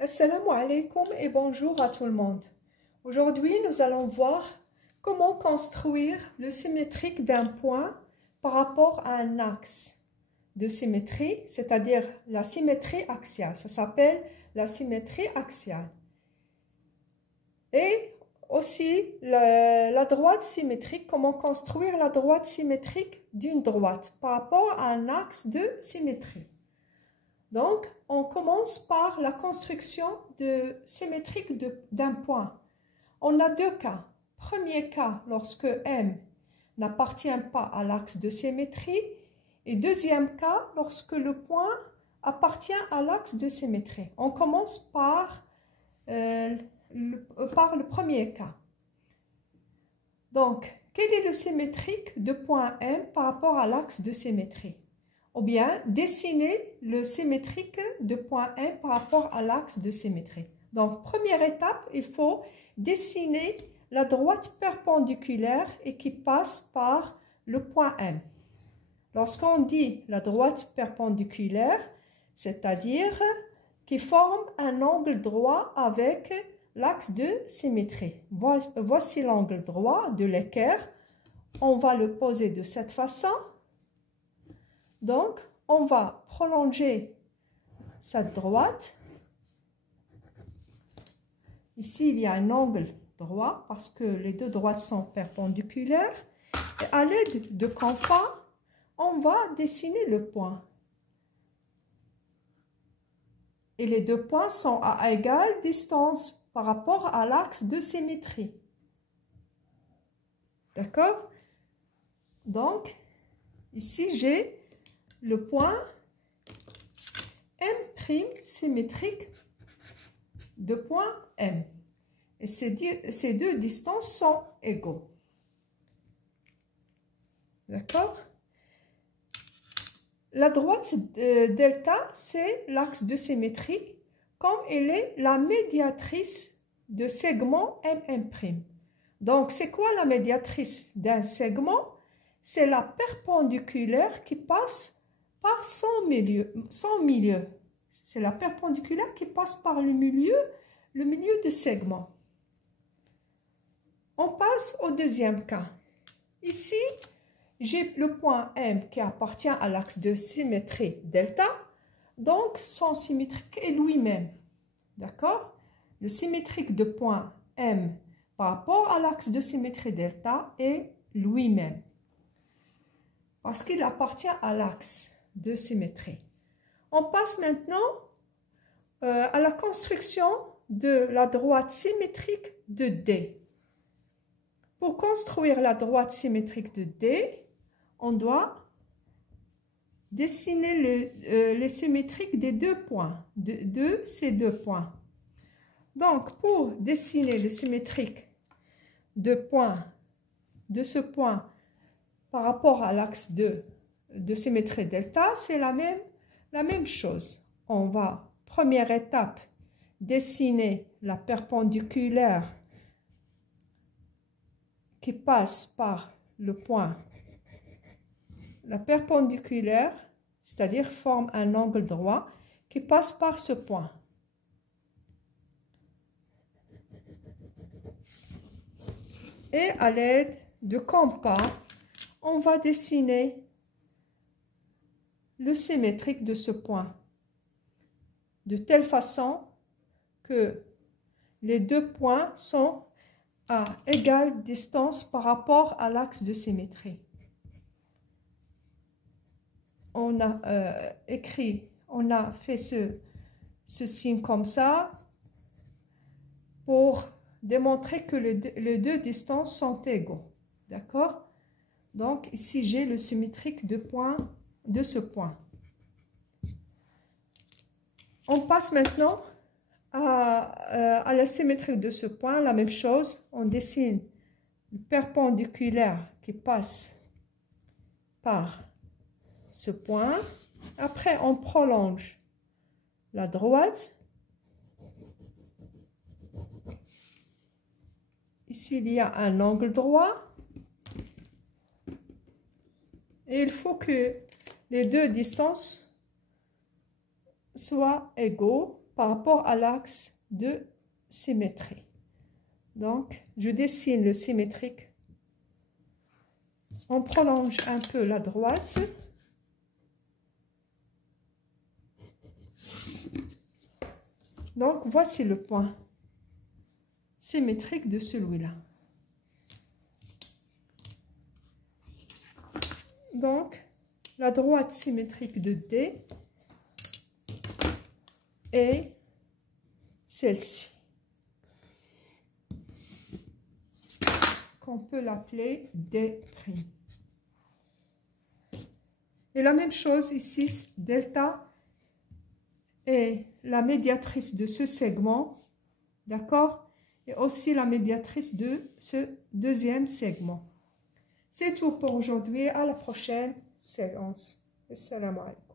Assalamu alaikum et bonjour à tout le monde. Aujourd'hui, nous allons voir comment construire le symétrique d'un point par rapport à un axe de symétrie, c'est-à-dire la symétrie axiale. Ça s'appelle la symétrie axiale. Et aussi la droite symétrique, comment construire la droite symétrique d'une droite par rapport à un axe de symétrie. Donc, on commence par la construction symétrique d'un point. On a deux cas. Premier cas, lorsque M n'appartient pas à l'axe de symétrie. Et deuxième cas, lorsque le point appartient à l'axe de symétrie. On commence par le premier cas. Donc, quel est le symétrique de point M par rapport à l'axe de symétrie? Ou bien dessiner le symétrique de point M par rapport à l'axe de symétrie. Donc, première étape, il faut dessiner la droite perpendiculaire et qui passe par le point M. Lorsqu'on dit la droite perpendiculaire, c'est-à-dire qui forme un angle droit avec l'axe de symétrie. Voici l'angle droit de l'équerre. On va le poser de cette façon. Donc, on va prolonger cette droite. Ici, il y a un angle droit parce que les deux droites sont perpendiculaires. Et à l'aide de compas, on va dessiner le point. Et les deux points sont à égale distance par rapport à l'axe de symétrie. D'accord? Donc, ici, j'ai le point M' symétrique de point M. Et ces deux distances sont égaux. D'accord? La droite delta, c'est l'axe de symétrie, comme elle est la médiatrice de segment MM'. Donc, c'est quoi la médiatrice d'un segment? C'est la perpendiculaire qui passe par son milieu. C'est la perpendiculaire qui passe par le milieu du segment. On passe au deuxième cas. Ici, j'ai le point M qui appartient à l'axe de symétrie delta. Donc, son symétrique est lui-même. D'accord? Le symétrique de point M par rapport à l'axe de symétrie delta est lui-même. Parce qu'il appartient à l'axe de symétrie. On passe maintenant à la construction de la droite symétrique de D. Pour construire la droite symétrique de D, on doit dessiner les symétriques des deux points, de ces deux points. Donc, pour dessiner le symétrique de ce point par rapport à l'axe de symétrie delta, c'est la même chose. On va, première étape, dessiner la perpendiculaire qui passe par le point. La perpendiculaire, c'est-à-dire forme un angle droit qui passe par ce point. Et à l'aide de compas, on va dessiner le symétrique de ce point de telle façon que les deux points sont à égale distance par rapport à l'axe de symétrie. On a fait ce signe comme ça pour démontrer que les deux distances sont égaux. D'accord? Donc, ici, j'ai le symétrique de ce point. On passe maintenant à la symétrie de ce point. La même chose, on dessine le perpendiculaire qui passe par ce point. Après, on prolonge la droite. Ici, il y a un angle droit. Et il faut que les deux distances soient égaux par rapport à l'axe de symétrie. Donc, je dessine le symétrique. On prolonge un peu la droite. Donc, voici le point symétrique de celui-là. Donc, la droite symétrique de D est celle-ci, qu'on peut l'appeler D'. Et la même chose ici, delta est la médiatrice de ce segment, d'accord? Et aussi la médiatrice de ce deuxième segment. C'est tout pour aujourd'hui. À la prochaine séance. Assalamu alaikum.